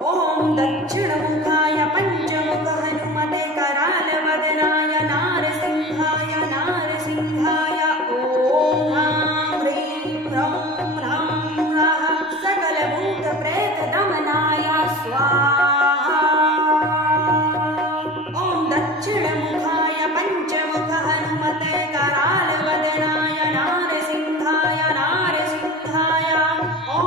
ॐ दक्षिणमुखाय पञ्चमुख हनुमते करालवदनाय नारसिंहाय नारसिंहाय ॐ ह्रां ह्रीं ह्रौं ह्रां ह्राः सकलभूतप्रेतदमनाय स्वाहा। ॐ दक्षिणमुखाय पञ्चमुख हनुमते करालवदनाय नारसिंहाय नारसिंहाय ॐ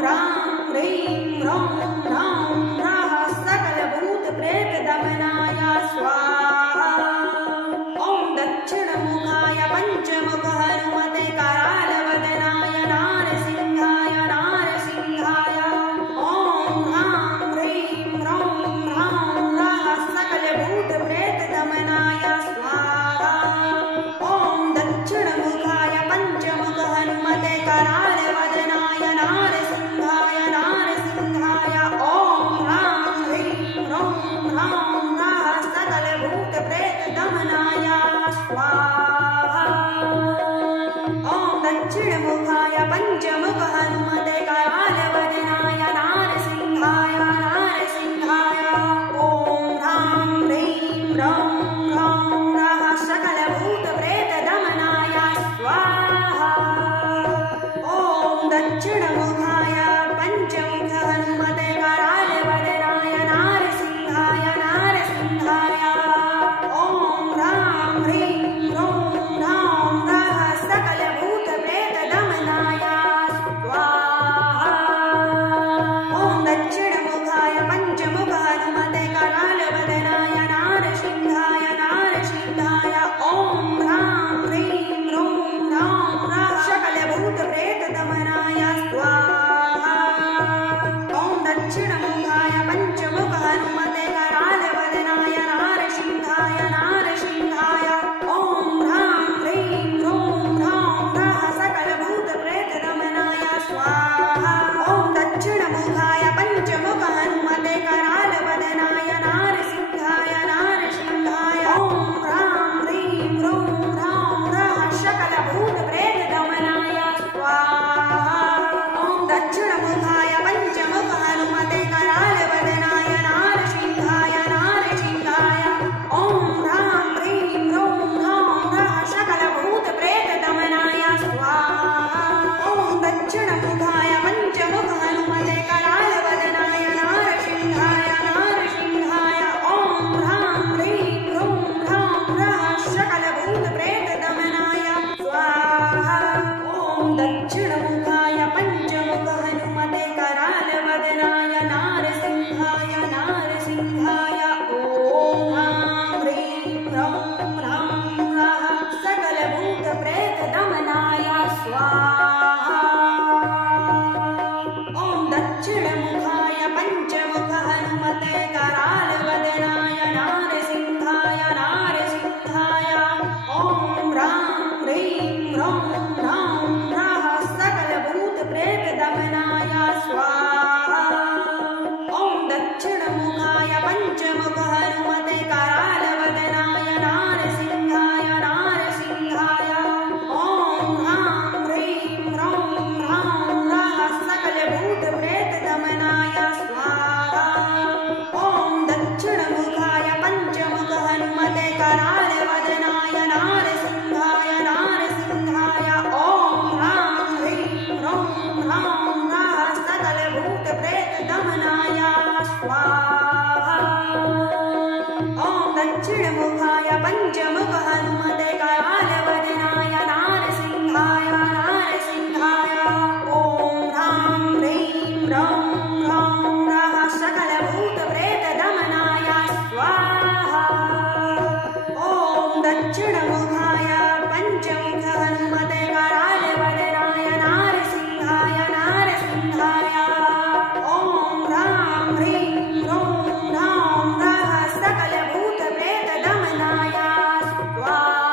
ह्रां ह्रीं ह्रौं ह्रां ह्राः सकलभूतप्रेतदमनाय स्वाहा। ॐ दक्षिणमुखाय पञ्चमुख हनुमते करालवदनाय नारसिंहाय नारसिंहाय ॐ ह्रां ह्रीं ह्रौं ह्रां ह्राः सकलभूतप्रेतदमनाय स्वाहा। ॐ दक्षिणमुखाय पञ्चमुख हनुमते करालवदनाय नारसिंहाय नारसिंहाय ॐ ह्रां ह्रीं ह्रौं ह्रां ह्राः सकलभूतप्रेतदमनाय स्वाहा। ॐ दक्षिणमुखाय पञ्चमुख हनुमते करालवदनाय नारसिंहाय नारसिंहाय ॐ ह्रां ह्रीं ह्रौं ह्रां ह्राः सकलभूतप्रेतदमनाय स्वाहा। ॐ दक्षिणमुखाय पञ्चमुख हनुमते करालवदनाय नारसिंहाय नारसिंहाय ॐ ह्रां ह्रीं ह्रौं ह्रां ह्राः सकलभूतप्रेतदमनाय स्वाहा। ॐ दक्षिणमुखाय पञ्चमुख हनुमते करालवदनाय नारसिंहाय नारसिंहाय ॐ ह्रां ह्रीं ह्रौं ह्रां ह्राः सकलभूतप्रेतदमनाय स्वाहा। ॐ दक्षिणमुखाय पञ्चमुख हनुमते करालवदनाय नारसिंहाय नारसिंहाय ॐ ह्रां ह्रीं ह्रौं ह्रां ह्राः सकलभूतप्रेतदमनाय स्वाहा। ॐ दक्षिणमुखाय पञ्चमुख हनुमते करालवदनाय नारसिंहाय नारसिंहाय ॐ ह्रां ह्रीं ह्रौं ह्रां ह्राः सकलभूतप्रेतदमनाय स्वाहा। ॐ दक्षिणमुखाय पञ्चमुख हनुमते करालवदनाय नारसिंहाय नारसिंहाय ॐ ह्रां ह्रीं ह्रौं ह्रां ह्राः सकलभूतप्रेतदमनाय स्वाहा। ॐ दक्षिणमुखाय पञ्चमुख हनुमते करालवदनाय नारसिंहाय नारसिंहाय ॐ ह्रां ह्रीं ह्रौं ह्रां ह्राः सकलभूतप्रेतदमनाय स्वाहा। ॐ दक्षिणमुखाय पञ्चमुख हनुमते करालवदनाय नारसिंहाय नारसिंहाय ॐ ह्रां ह्रीं ह्रौं ह्रां ह्राः सकलभूतप्रेतदमनाय स्वाहा। ॐ दक्षिणमुखाय पञ्चमुख हनुमते करालवदनाय नारसिंहाय नारसिंहाय ॐ ह्रां ह्रीं ह्रौं ह्रां ह्राः सकलभूतप्रेतदमनाय स्वाहा। ॐ दक्षिणमुखाय पञ्चमुख हनुमते करालवदनाय नारसिंहाय नारसिंहाय ॐ ह्रां ह्रीं ह्रौं ह्रां ह्राः सकलभूतप्रेतदमनाय स्वाहा। ॐ दक्षिणमुखाय पञ्चमुख हनुमते करालवदनाय नारसिंहाय नारसिंहाय ॐ ह्रां ह्रीं ह्रौं ह्रां ह्राः सकलभूतप्रेतदमनाय स्वाहा। ॐ दक्षिणमुखाय पञ्चमुख हनुमते करालवदनाय नारसिंहाय नारसिंहाय ॐ ह्रां ह्रीं ह्रौं ह्रां ह्राः सकलभूतप्रेतदमनाय स्वाहा। ॐ दक्षिणमुखाय पञ्चमुख हनुमते करालवदनाय नारसिंहाय नारसिंहाय ॐ ह्रां ह्रीं ह्रौं ह्रां ह्राः सकलभूतप्रेतदमनाय स्वाहा।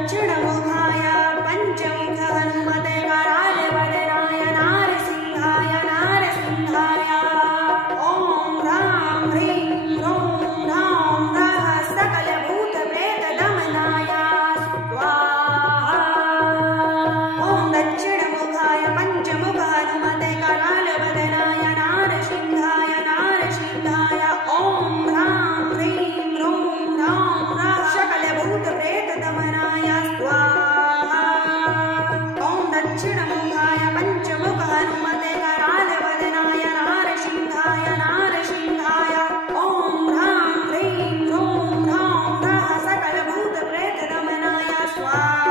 दक्षिणमुखाय पञ्चमुख हनुमते कराले वदनाय नारसिंहाय नारसिंहाय ॐ ह्रां ह्रीं ह्रूं ह्रां ह्रः सकलभूतप्रेतदमनाय स्वाहा ॐ दक्षिणमुखाय पञ्चमुख हनुमते कराले वदनाय नारसिंहाय नारसिंहाय ॐ ह्रां ह्रीं ह्रूं ह्रां ह्रः सकलभूतप्रेतदमनाय स्वाहा ॐ दक्षिणमुखाय पञ्चमुख हनुमते कराले वदनाय नारसिंहाय नारसिंहाय ॐ ह्रां ह्रीं ह्रूं ह्रां ह्रः सकलभूतप्रेतदमनाय स्वाहा